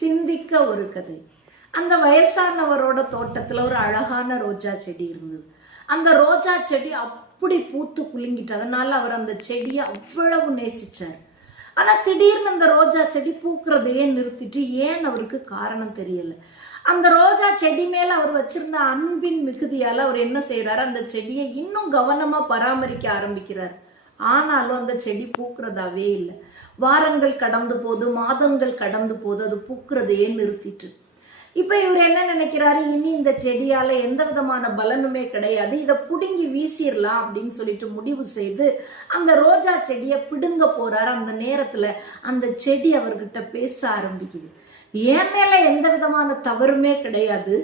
சிந்திக்க ஒரு கதை. அந்த வயசானவரோட தோட்டத்துல ஒரு அழகான ரோஜா செடி இருந்தது. அந்த ரோஜா செடி அப்படி பூத்து குலுங்கிட்டு, அதனால அவர் அந்த செடியை அவ்வளவு நேசிச்சார். ஆனா திடீர்னு அந்த ரோஜா செடி பூக்கிறதையே நிறுத்திட்டு, ஏன் அவருக்கு காரணம் தெரியல. அந்த ரோஜா செடி மேல அவர் வச்சிருந்த அன்பின் மிகுதியால அவர் என்ன செய்யறாரு, அந்த செடியை இன்னும் கவனமா பராமரிக்க ஆரம்பிக்கிறார். ஆனாலும் அந்த செடி பூக்கிறதாவே இல்லை. வாரங்கள் கடந்து போது, மாதங்கள் கடந்து போது, அது பூக்கிறதையே நிறுத்திட்டு. இப்ப இவர் என்ன நினைக்கிறாரு, இனி இந்த செடியால எந்த விதமான பலனுமே கிடையாது, இதை புடுங்கி வீசிடலாம் அப்படின்னு சொல்லிட்டு முடிவு செய்து அந்த ரோஜா செடியை பிடுங்க போறாரு. அந்த நேரத்துல அந்த செடி அவர்கிட்ட பேச ஆரம்பிக்குது. என் மேல எந்த விதமான தவறுமே கிடையாது,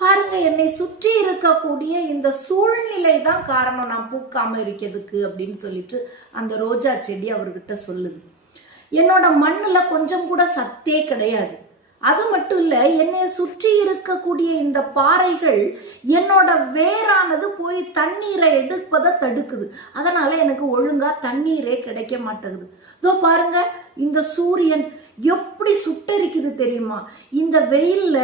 பாருங்க, என்னை சுற்றி இருக்கக்கூடிய இந்த சூழ்நிலை தான் காரணம் நான் பூக்காம இருக்கிறதுக்கு அப்படின்னு சொல்லிட்டு அந்த ரோஜா செடி அவர்கிட்ட சொல்லுது. என்னோட மண்ணுல கொஞ்சம் கூட சத்தே கிடையாது. அது மட்டும் இல்ல, என்னை சுற்றி இருக்கக்கூடிய இந்த பாறைகள் என்னோட வேரானது போய் தண்ணீரை எடுப்பதை தடுக்குது. அதனால எனக்கு ஒழுங்கா தண்ணீரே கிடைக்க மாட்டேங்குது. இதோ பாருங்க, இந்த சூரியன் எப்படி சுட்டரிக்குது தெரியுமா? இந்த வெயில்ல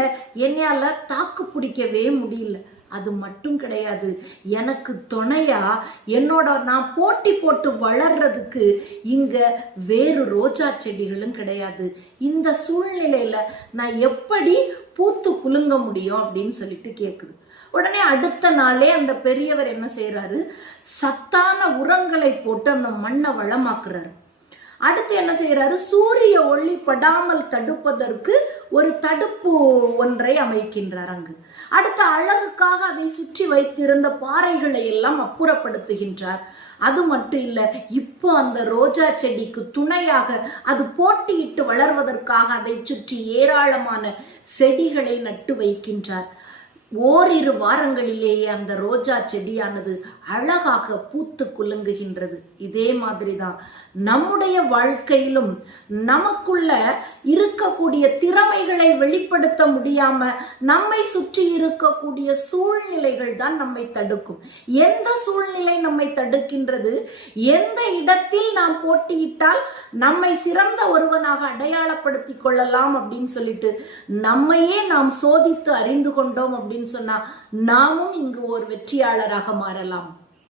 என்னால தாக்கு பிடிக்கவே முடியல. அது மட்டும் கிடையாது, எனக்கு துணையா நான் போட்டி போட்டு வளர்றதுக்கு இங்க வேறு ரோஜா செடிகளும் கிடையாது. இந்த சூழ்நிலையில நான் எப்படி பூத்து குலுங்க முடியும் அப்படின்னு சொல்லிட்டு கேக்குது. உடனே அடுத்த நாளே அந்த பெரியவர் என்ன செய்யறாரு, சத்தான உரங்களை போட்டு அந்த மண்ணை வளமாக்குறாரு. அடுத்து என்ன செய்யறாரு, சூரிய ஒளி படாமல் தடுப்பதற்கு ஒரு தடுப்பு ஒன்றை அமைக்கின்றார். அங்கு அடுத்த அழகுக்காக அதை சுற்றி வைத்திருந்த பாறைகளை எல்லாம் அப்புறப்படுத்துகின்றார். அது மட்டும் இல்ல, இப்போ அந்த ரோஜா செடிக்கு துணையாக அது போட்டியிட்டு வளர்வதற்காக அதை சுற்றி ஏராளமான செடிகளை நட்டு வைக்கின்றார். ஓரிரு வாரங்களிலேயே அந்த ரோஜா செடியானது அழகாக பூத்து குலுங்குகின்றது. இதே மாதிரிதான் நம்முடைய வாழ்க்கையிலும் நமக்குள்ள இருக்கக்கூடிய திறமைகளை வெளிப்படுத்த முடியாம நம்மை சுற்றி இருக்கக்கூடிய சூழ்நிலைகள் தான் நம்மை தடுக்கும். எந்த சூழ்நிலை நம்மை தடுக்கின்றது, எந்த இடத்தில் நாம் போட்டியிட்டால் நம்மை சிறந்த ஒருவனாக அடையாளப்படுத்தி கொள்ளலாம் அப்படின்னு சொல்லிட்டு நம்மையே நாம் சோதித்து அறிந்து கொண்டோம் அப்படின்னு சொன்னா நாமும் இங்கு ஒரு வெற்றியாளராக மாறலாம்.